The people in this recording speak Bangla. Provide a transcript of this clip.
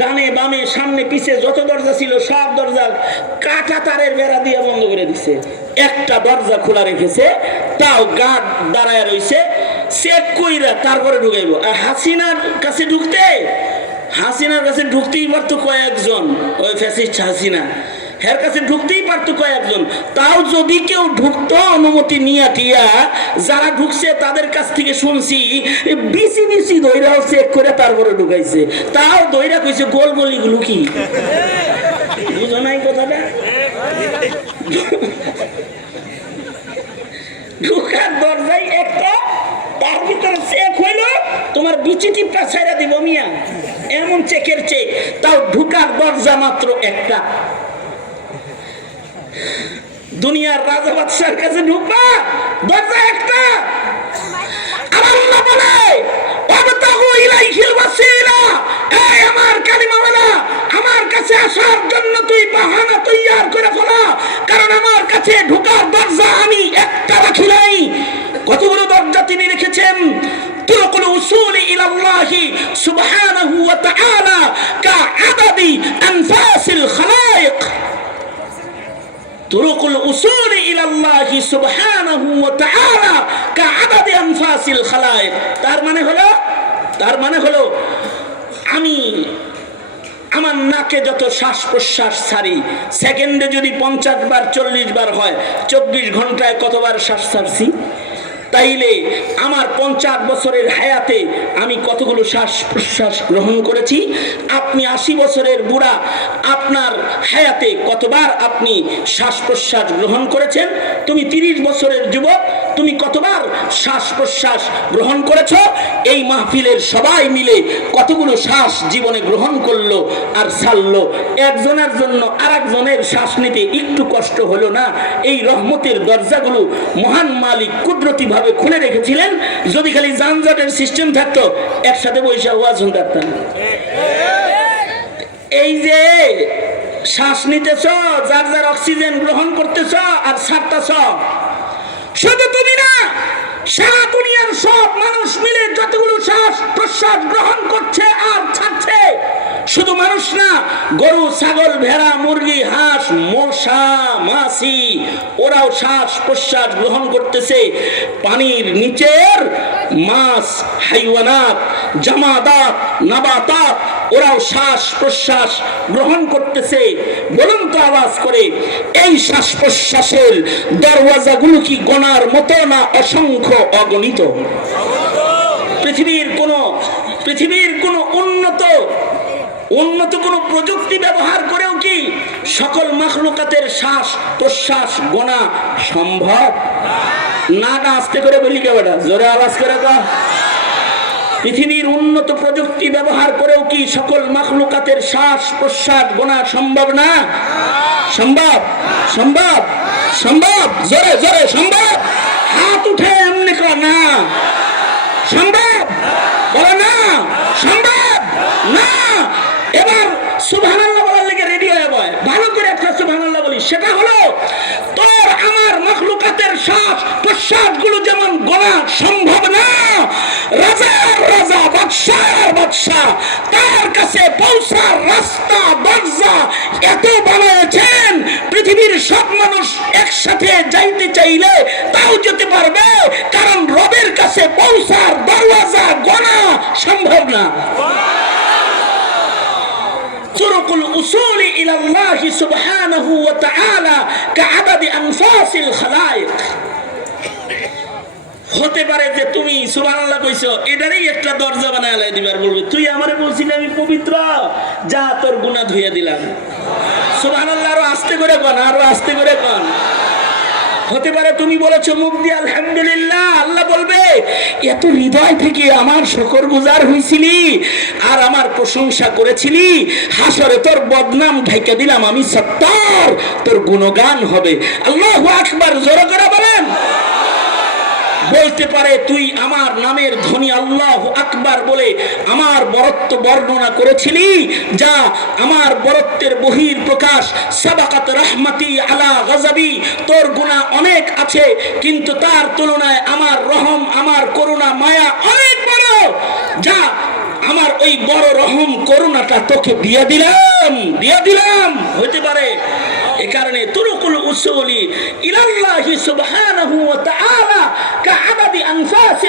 ডানে, বামে, সামনে, পিছে, যত দরজা ছিল সব দরজা কাটা তারের বেড়া দিয়ে বন্ধ করে দিছে। একটা দরজা খোলা রেখেছে, তাও গার্ড দাঁড়ায় রয়েছে চেক কইরা তারপরে ঢুকাইব। আর হাসিনার কাছে ঢুকতে, হাসিনার কাছে ঢুকতেই পারতো কয়েকজন, ওই ফ্যাসিস্ট হাসিনা। হের কাছে ঢুকতেই পারতো কয়েকজন। তাও যদি কেউ ঢুকতো অনুমতি নিয়া টিয়া যারা ঢুকছে তাদের কাছ থেকে শুনছি, বিসি বিসি দইরাও চেক করে তারপরে ঢুকাইছে। তাও দইরা কইছে, গোল গলিগুলো কি? বুঝো নাই কথাটা? ঢুকার দরজায় একটা, তার ভিতরে চেক হইল, তোমার বিচি টিপটা দিব মিয়া। এমন চেকের চেক। তাও ঢুকার দরজা মাত্র একটা। দুনিয়ার রাজা বাদশার কাছে ঢুকবা দরজা একটা। আমার কাছে বাহানা তৈয়ার করে কারণ আমার কাছে দরজা আমি একটা সুবহানাহু ওয়া তাআলা কাআদাদি আনফাসিল খালাইক। তুরুকুল উসুল ইলাল্লাহি সুবহানাহু ওয়া তাআলা কাআদাদি আনফাসিল খালায়েক তার মানে হলো, তার মানে হলো, আমি আমার নাকে যত শ্বাস প্রশ্বাস ছাড়ি, সেকেন্ডে যদি পঞ্চাশ বার, চল্লিশ বার হয়, চব্বিশ ঘন্টায় কতবার শ্বাস ছাড়ছি? তাইলে আমার পঞ্চাশ বছরের হায়াতে আমি কতগুলো শ্বাস প্রশ্বাস গ্রহণ করেছি? আপনি আশি বছরের বুড়া, আপনার হায়াতে কতবার আপনি শ্বাস প্রশ্বাস গ্রহণ করেছেন? তুমি তিরিশ বছরের যুবক, তুমি কতবার শ্বাস প্রশ্বাস গ্রহণ করেছ? এই মাহফিলের সবাই মিলে কতগুলো শ্বাস জীবনে গ্রহণ করল আর ছাড়লো? একজনের জন্য আর একজনের শ্বাস নিতে একটু কষ্ট হলো না? এই রহমতের দরজাগুলো মহান মালিক কুদরতিভাবে খুলে রেখেছিলেন। যদি খালি যানজটের সিস্টেম থাকতো, একসাথে বৈশা ওয়াজ শুনতে পারতাম। এই যে শ্বাস নিতেছ, যার যার অক্সিজেন গ্রহণ করতেছ আর ছাড়তেছ। শুধু তুমি না, সারা দুনিয়ার সব মানুষ মিলে যতগুলো শ্বাস প্রশ্বাস গ্রহণ করছে আর ছাড়ছে, শুধু মানুষ না, গরু, ছাগল, ভেড়া, মুরগি, হাঁস, মশা, মাছি, ওরাও শ্বাস প্রশ্বাস গ্রহণ করতেছে। পানির নিচের মাছ, হাইওয়ানাত, জামাদাত, নাবাতাত ওরাও শ্বাস প্রশ্বাস গ্রহণ করতেছে বলুন তো আওয়াজ করে, এই শ্বাস প্রশ্বাসের দরওয়াজাগুলো কি গোনার মতো না অসংখ্য অগণিত? পৃথিবীর কোন পৃথিবীর কোন উন্নত উন্নত কোন প্রযুক্তি ব্যবহার করেও কি সকল মাখলুকাতের শ্বাস প্রশ্বাস গোনা সম্ভব? না না, আস্তে করে বলি কে বেটা জোরে আওয়াজ করে তো পৃথিবীর উন্নত প্রযুক্তি ব্যবহার করেও কি সকল মাখলুকাতের শ্বাস প্রশ্বাস গোনা সম্ভব না? সম্ভব? সম্ভব? সম্ভব? জোরে জোরে, সম্ভব? হাত উঠে এমনি কর না। সম্ভব? বলো না। সম্ভব? না। এবার সুবহানাল্লাহ বলার লেগে রেডি হয়ে বয়। ভালো করে একটা সুবহানাল্লাহ বলি। সেটা হলো, তোর আমার মখলুকাতের শ্বাস প্রশ্বাসগুলো যেমন গোনা সম্ভব না রাজা বাদশার বাদশাহ তার কাছে পৌঁছার রাস্তা দরজা এত বানিয়েছেন পৃথিবীর সব মানুষ একসাথে যাইতে চাইলে তাও যেতে পারবে কারণ রবের কাছে পৌঁছার দরওয়াজা গোনা সম্ভব না طرق الأصول إلى الله سبحانه وتعالى كعدد أنفاس الخلائق হতে পারে যে তুমি সুবহানাল্লাহ কইছো, এটারই একটা দরজা বানায় আলাই দিবার বলবে, তুই আমারে বলছিলি আমি পবিত্র, যা তোর গুনাহ ধুইয়া দিলাম। সুবহানাল্লাহ, আরও আস্তে করে কন, আরও আস্তে করে কন। হতে পারে তুমি বলেছ, মুখ দিয়ে আলহামদুলিল্লাহ, আল্লাহ বলবে, এত হৃদয় থেকে আমার শকর গুজার হয়েছিলি আর আমার প্রশংসা করেছিলি, হাসরে তোর বদনাম ঢাইকা দিলাম, আমি সত্তর তোর গুণগান হবে। আল্লাহ আকবার, জোরে করে বলেন। বলতে পারে, তুই আমার নামের ধনী আল্লাহ আকবার বলে আমার বরত্ব বর্ণনা করেছিলি, যা আমার বরত্বের বহির প্রকাশ। সাবাকাত রাহমাতি আলা গজাবি তোর গুণা অনেক আছে, কিন্তু তার তুলনায় আমার রহম, আমার করুণা, মায়া অনেক বড়, যা আমার ওই বড় রহম করুণাটা তোকে দিয়ে দিলাম দিয়ে দিলাম। হইতে পারে এ কারণে তুরুকুল উসুলি ইলাল্লাহি সুবহানাহু ওয়া তাআলা কাআদাদি আনফাস